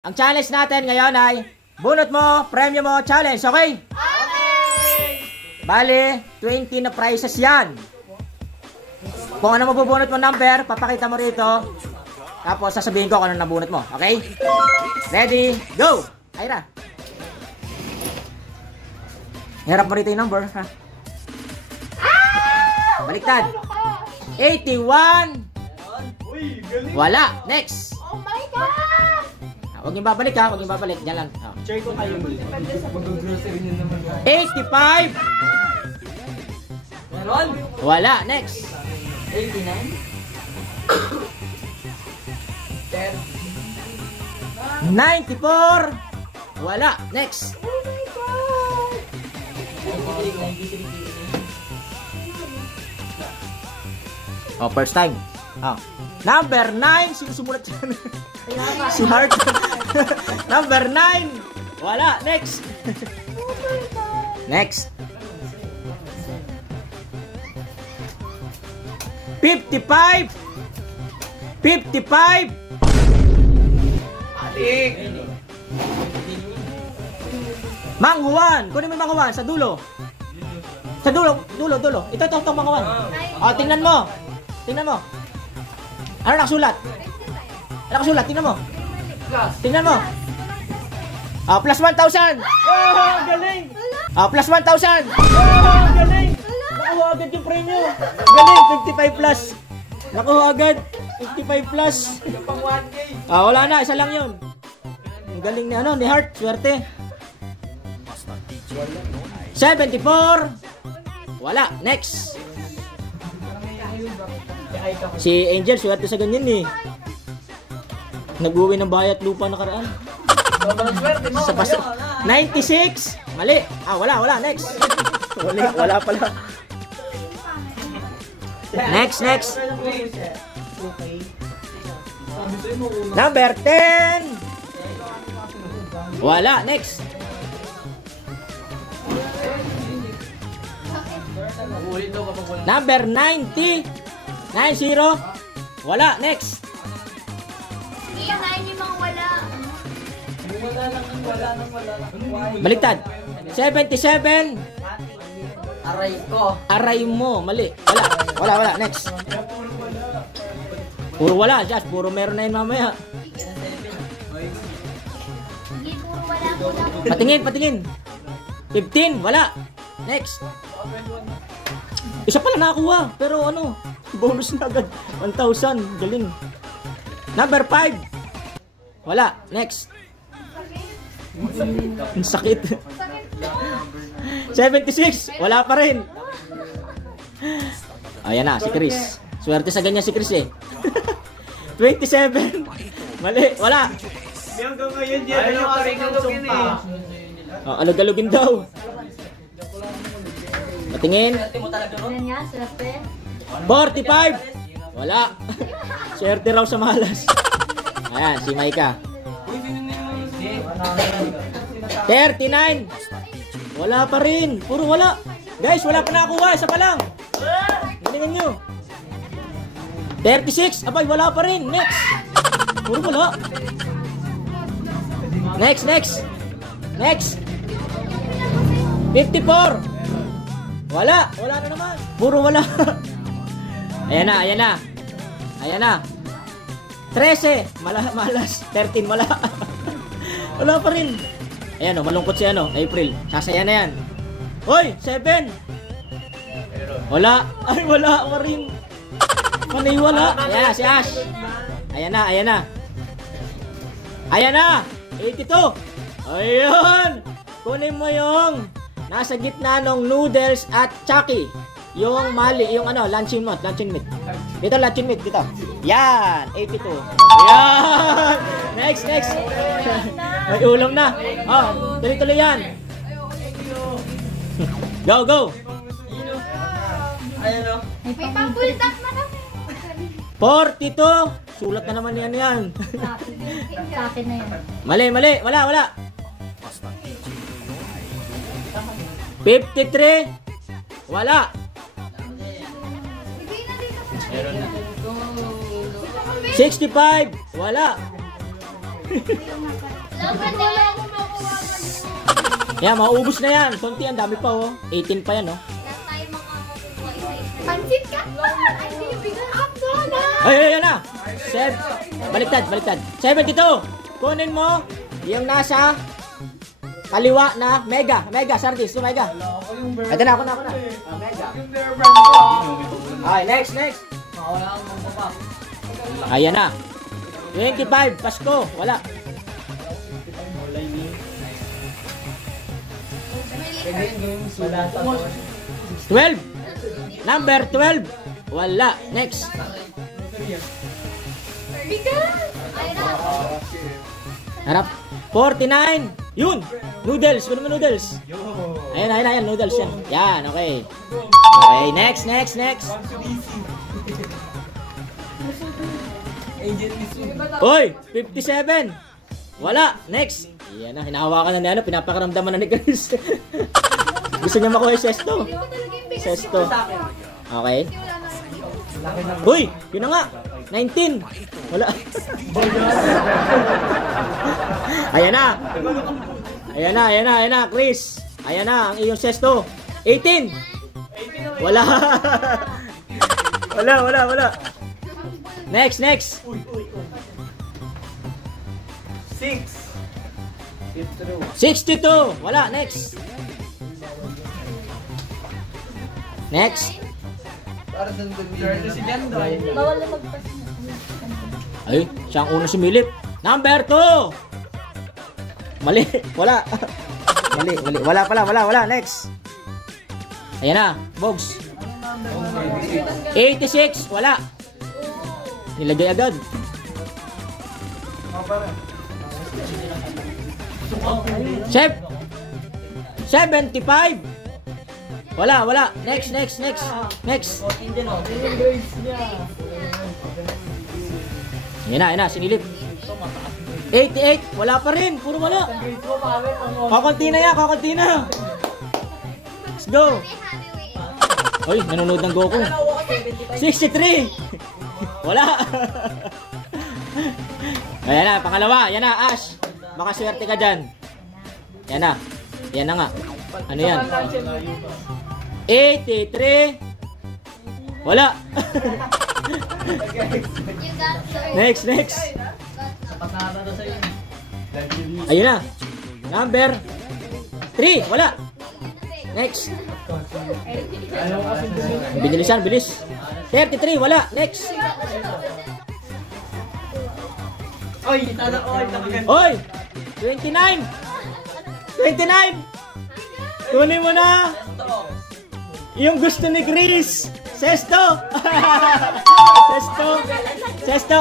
Ang challenge natin ngayon ay bunot mo, premyo mo, challenge, okay? Okay! Bali, 20 na prizes yan. Kung ano mabubunot mo number, papakita mo rito. Tapos sasabihin ko kung ano nabunot mo, okay? Ready, go! Ira. Hirap mo rito yung number, ha? Baliktad. 81. Wala. Next. Oh my God! Huwag niyo babalik ha, huwag niyo babalik. Diyan lang. Oh. Share ko kayo. Mag-grocery nyo naman. 85. Meron? Wala. Next. 89? 94. Wala. Next. Oh my God! 93. Oh, first time. Oh. Number 9. Sino sumulat dyan? Si Heart. Number 9. Wala. Next. Oh my God! Next. 55. 55. Alik! Mang Juan. Kunin mo yung Mang Juan sa dulo. Sa dulo. Dulo. Ito, Mang Juan. Oh, tingnan mo. Tingnan mo. Ano nakasulat? Ano nakasulat? Tingnan mo. Tingnan mo. Ah, plus 1,000. Oh, galing. Ah, plus 1,000. Oh, galing. Nakuha agad yung premyo. Galing, 55 plus. Nakuha agad, 55 plus. Ah, wala na, isa lang yun. Ang galing ni ni Heart, swerte. 74. Wala, next. Si Angel, swerte sa ganyan eh. Nag-uwi ng bayat lupa nakaraan. Sa 96. Mali. Ah, wala. Next. Wala pala. Next. Number 10. Wala. Next. Number 90. 90. Wala. Next. Yung 9 yung mga wala. Baliktad. 77. Aray ko. Aray mo. Mali. Wala. Next. Puro wala. Just puro meron na yun mamaya. Hindi, puro wala. Patingin. 15. Wala. Next. Isa pala nakakuha. Pero ano, bonus na agad. 1,000. Galing. Number 5. Wala. Next. Ang sakit. 76. Wala pa rin. Ayan na, si Chris. Swerte sa ganyan si Chris eh. 27. Mali. Wala. Hanggang ngayon dyan. Ayaw yung alog-alogin eh. Oh, alog-alogin daw. Patingin. Ano niya, swerte? 45. Wala. Swerte raw sa malas. Ayan, si Maika. 39. Wala pa rin. Puro wala. Guys, wala pa nakakuha. Isa pa lang. Galingan nyo. 36. Abay, wala pa rin. Next. Puro wala. Next. 54. Wala na naman. Puro wala. Ayan na. 13. Malas. 13. Wala. Wala pa rin. Ayan o, malungkot si April. Sasaya na yan. Hoy, 7. Wala. Ay, wala pa rin. Panay wala. Ayan, si Ash. Ayan na. 82. Ayun. Kunin mo yung nasa gitna ng noodles at Chucky. Yung mali, yung luncheon meat. Dito, luncheon meat, dito. Yan, 82. Yan. Next. May ulam na. Oh, tuloy yan. Go. Ayan o. May pang-bulldog na kami. 42. Sulat na naman yan. Sa akin na yan. Mali. Wala. 53. Wala. 65. Wala. Laban na lang. Yan, mauubos na yan. Konti, ang dami pa oh. 18 pa yan oh. Lahat tayo makakuha isa-isa. Pansit ka! Ay, hindi yung bigyan up doon Ay, yan na. Baliktad. 72. Kunin mo yung nasa kaliwa na mega. Sardis, yung mega. Ito na, ako na. Mega. Okay, next. Ayan na. 25, Pasko. Wala. 12. Number 12. Wala. Next. Bigas! Ay na. Harap. 49. Yun. Noodles. Kunin mo noodles. Ayan. Noodles yan. Yan, okay. Okay, next. Oy, 57. Wala. Next. Yan na, hinahawakan na ni ano, pinapakaramdaman na ni Chris. Gusto niya makuha yung sesto. Hindi mo talaga yung bigas. Sesto. Okay. Wala na lang. Uy, yun na nga. 19. Wala. Ayan na, Chris. Ayan na, ang iyong sesto. 18. Wala. Wala. Next. 62. Wala, next. Bawal na magpas. Ay, siyang una sumilip. Number 2. Mali, wala. Mali. Wala. Next. Ayan na, Bogs. 86, wala. Nilagay agad. Chef. 75. Wala. Next. Yan na, sinilip. 88, wala pa rin. Puro wala. Kakunti na. Let's go. Oy, nanonood ng Goku. 63. Wala. Ayan na, pangalawa. Yan na, Ash. Makaswerte ka dyan. Yan na nga. Ano yan? 83. Wala. Next. Ayun na. Number 3. Wala. Next. Bilis. 33. Wala. Next. Oy! 29. Kunin mo na. Yung gusto ni Chris. Sesto.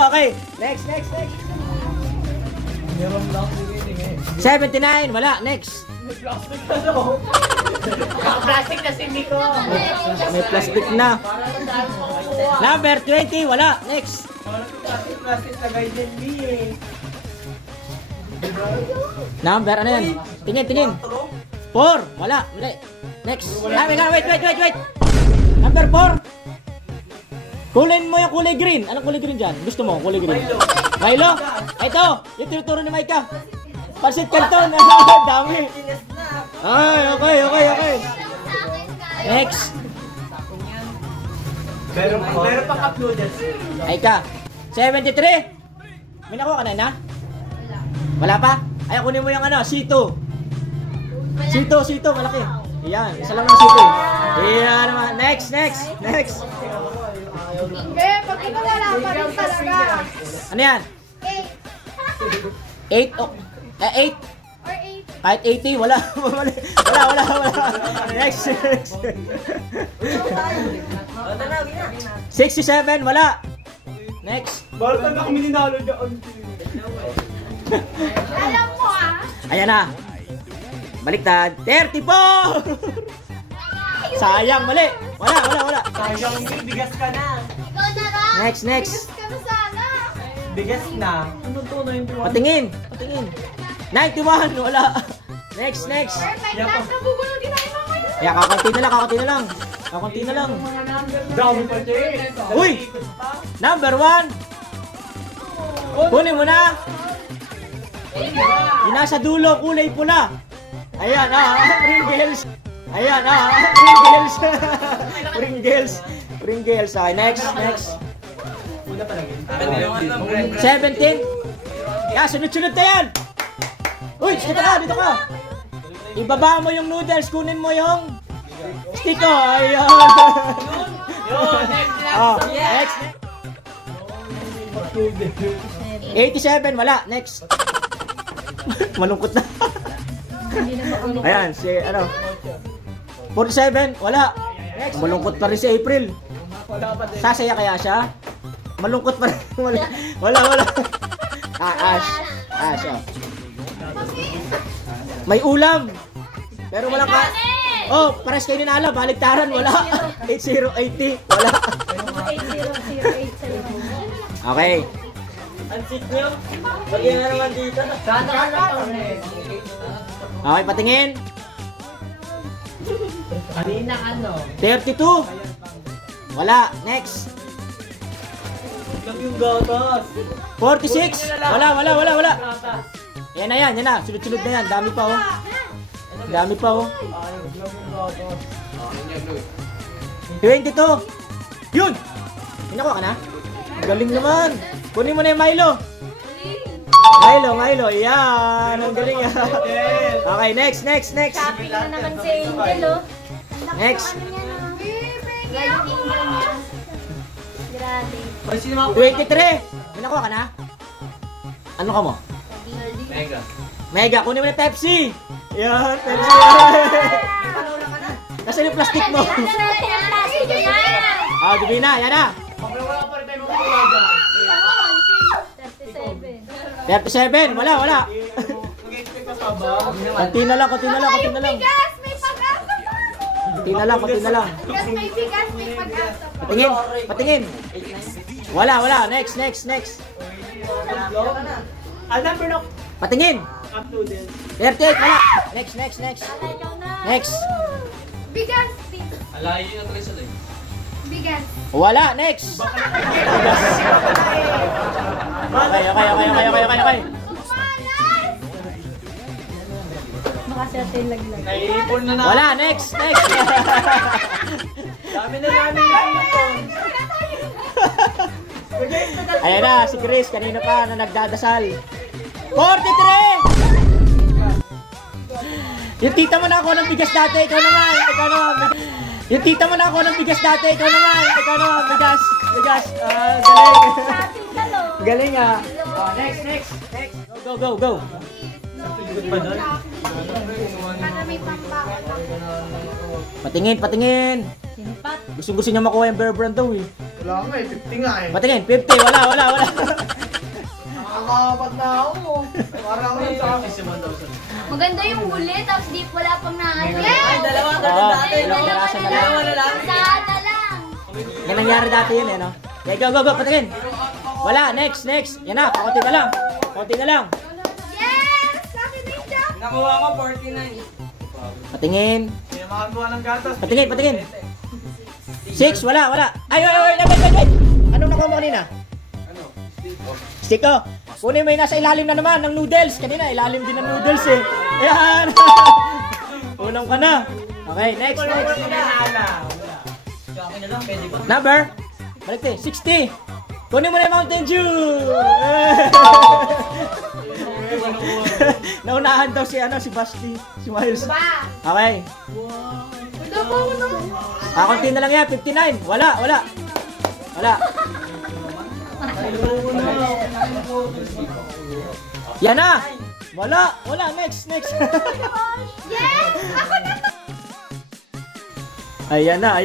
Okay. Next. 79. Wala. Next. Plastic na si Nico. May plastic na. Number 20. Wala. Next. Plastic na guys din eh. Number ano yan? Tingin. 4. Wala. Next. Wait. Number 4. Kulin mo yung kulay green. Anong kulay green dyan? Gusto mo kulay green? Milo. Ito. Yung tinuturo ni Micah. Pansit Canton. Dami. Ay, okay. Next. Meron pa cup noodles. Micah. 73. May nakuha ka na? Wala pa? Ay, kunin mo yung ano, C2. C2, malaki. Ayan, isa lang ng C2. Ayan naman. Next. Pag ito wala pa rin talaga. Ano yan? 8. 8. Or 8. Kahit 80, wala. Next. 67, wala. Next. Bakit na kami ninalo dyan? Alam mo Ayan na. Baliktad. 34. Sayang, mali. Wala. Sayang ni, bigas ka na. Ikaw na lang. Next. Bigas ka na sana. Bigas na. Ano to, 91? Patingin. 91, wala. Next. Perfect lang. Nabubulutin tayo mamaya. Kaya kakunti na lang. Dami pa siya. Uy! Number 1. Kunin mo na. Yung nasa dulo, kulay pula. Ayan, Pringles. Ayan, Pringles. Pringles. Okay, next. 17. Yeah, sunod-sunod na yan. Uy, dito ka. Ibaba mo yung noodles, kunin mo yung stick ko. Ayan. Next. 87, wala. Next. Malungkot na. Ayan, si 47, wala. Malungkot pa rin si April. Sasaya kaya siya? Malungkot pa rin. Wala. Ash. May ulam. Pero walang ka... Oh, pares kayo ninala. Baligtaran, wala. 8080, wala. 8008 sa laman. Okay. Ang sit nyo. Lagyan na naman dito. Okay, patingin. Kanina 32. Wala. Next. Yung gatas. 46. Wala. Yan na. Sunod-sunod na yan. Dami pa, oh. Yung gatas. 22. Yun. Pinakuha ka na? Galing naman. Kunin mo na yung Milo. Milo. Yan. Ang galing yan. Okay, next. Shopping na naman si Angel, oh. Next. Galing Angel niya. Grabe. 23. Pinakuha ka na? Ano ka mo? Mega. Kunin mo na Pepsi. Yan, Pepsi. Kasi yung plastic mo. Divina, yan na. 37, wala. Konti na lang. May bigas! May pag-asa pa! Konti na lang. Bigas, may bigas, may pag-asa pa! Patingin. Wala. Next. Number no. Patingin. Up to this. 38, wala. Next. Next. Bigas! Bigas! Wala, next. Okay. Makaserte yung laglag. Naiipon na. Wala, next. Dami na namin. Ayan na, si Chris, kanina pa na nagdadasal. 43! Yung tita mo na ako ng bigas dati, ikaw naman. Yung tita mo na ako ng bigas dati, ikaw naman. Bigas. Galing. Galing ah. Next. Go. Para may pambakot. Patingin. Gusto niya makuha yung Bear Brand daw eh. Wala nga 50 nga eh. Patingin, 50, wala. Nakakapat na ako. Parang ako sa akin. Maganda yung huli, tapos di wala pang naano. Ay, dalawa dati. Dalawa na lang. Sana lang. Yan nangyari dati yun eh, no? Okay, go, patingin. Wala, next. Yan na, kakunti na lang. Yes! Sabi ni Jack! Nakuha ko 49. Patingin. Hindi makakuha ng gatas. Patingin. 6, wala. Ay, wait. Anong nakuha mo kanina? Stick ko. Kunin mo yung nasa ilalim na naman ng noodles. Kanina, ilalim din ng noodles eh. Ayan. Ulam ka na. Okay, next. Number? Balik 60. Kunin mo na yung Mountain Dew. Naunahan daw si Basti. Si Miles. Okay. Kakunti na lang yan. 59. Wala. Yan na. Wala. Next. Yes! Ako na to! Ayan na.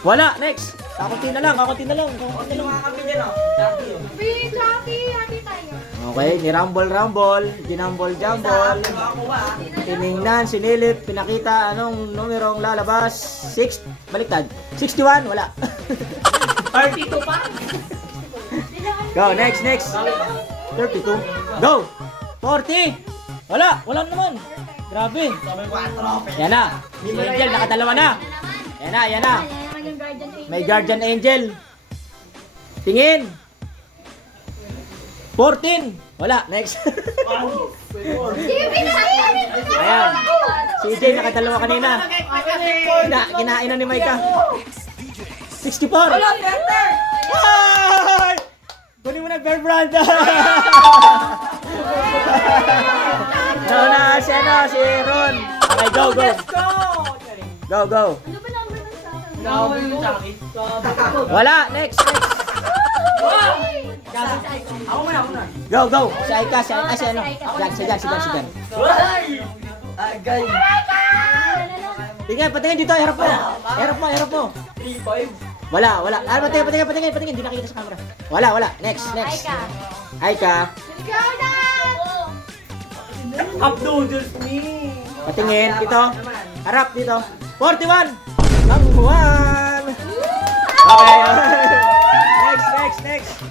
Wala. Next. Kakunti na lang. Kami din oh. Big Jockey! Happy tayo! Okay, ni-rumble, ginambol-jambol. Tiningnan, sinilip, pinakita anong numerong lalabas. 6, baliktad. 61, wala. 32 pa. Go, next. 32. Go! 40. Wala naman. Grabe. Yan na. Si Angel, nakadalawa na. Yan na. May guardian angel. Tingin. 14. Wala, next. Jimmy na yan! Ayan. Si EJ nakadalawa kanina. Kinain na ni Micah. 64. Wala, better! Ay! Kunin mo na Bear Brand. Nauna si ano, si Ron. Okay, go, go. Let's go! Go, go. Ano ba number ng sa akin? Nawawin yung Chucky. Wala, next, next. Ako muna, ako muna. Go, go. Si Aika, si ano. Jan, si Jan. Ay! Agay! Tingnan, patingin dito, harap mo. Harap mo. 3-5. Wala. Ah, patingin. Hindi nakikita sa camera. Wala. Next. Aika. Ikaw na! Up noodles me! Patingin dito. Harap dito. 41. Mang Juan. Okay. Next.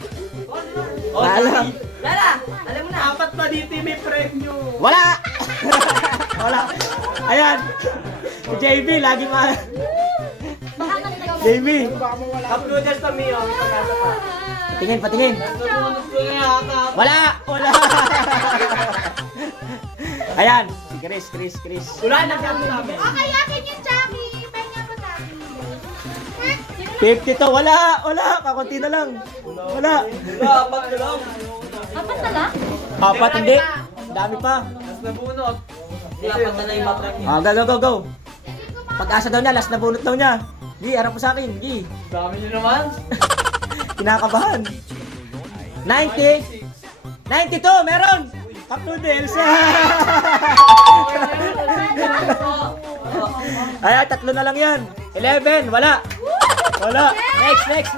Wala. Lala! Alam mo na, apat pa dito may premyo. Wala. Ayan. Si JB, lagi JB. Up noodles pa me, oh. Patingin. Wala. Ayan. Si Chris. Wala na kami. Okay, akin yung Chucky. Pahinga ko Chucky. 50 to. Wala. Kakunti na lang. Wala. Apat na lang. Apat na lang? Apat hindi. Dami pa. Mas nabunot. Apat na lang yung matrap niya. Go. Pag-asa daw niya, last na bunot daw niya. Gi, harap mo sa akin. Gi. Dami nyo naman. Kinakabahan. 90. 92, meron. Cup noodles. Ay, tatlo na lang yan. 11, wala. Next.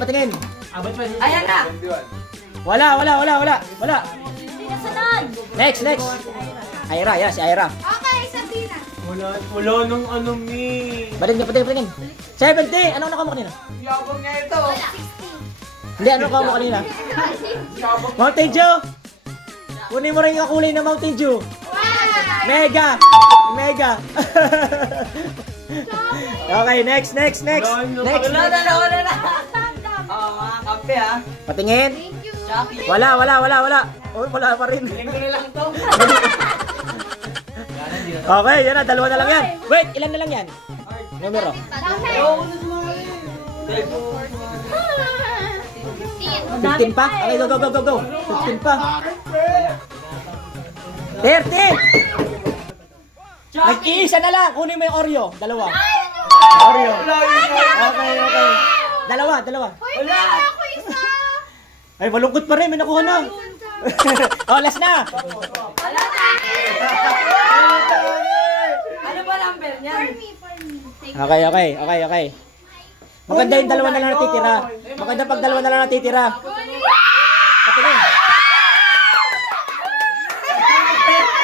Patingin. Ayan na! Wala. Sinasunod! Next. Ira, yan, si Ira. Okay, Sabrina. Wala nung ano me. Patingin. 70, ano mo kanina? Yabang nga ito. Wala. Hindi, ano mo kanina? Mountain Dew. Kunin mo rin yung kulay na Mountain Dew. Mega. Okay, next. Wala na. Oo, mga kape ha. Patingin. Thank you. Chucky. Wala. Oh, wala pa rin. Hiling ko na lang to. Okay, yan na. Dalawa na lang yan. Wait, ilan na lang yan? Numero. Oo, ano mo eh. 15 pa? Okay, go. 15 pa. 30! Nag-iisa na lang. Kunin mo yung Oreo. Dalawa. Oreo. Okay. Dalawa. Wala ako isa. Ay, malungkot pa rin. May nakuha na. Oh, last na. Wala sa akin. Ano ba number niya? For me. Okay. Maganda yung dalawa na lang natitira. Maganda pag dalawa na lang natitira. Patingin.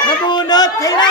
Nabunot! Kayo na!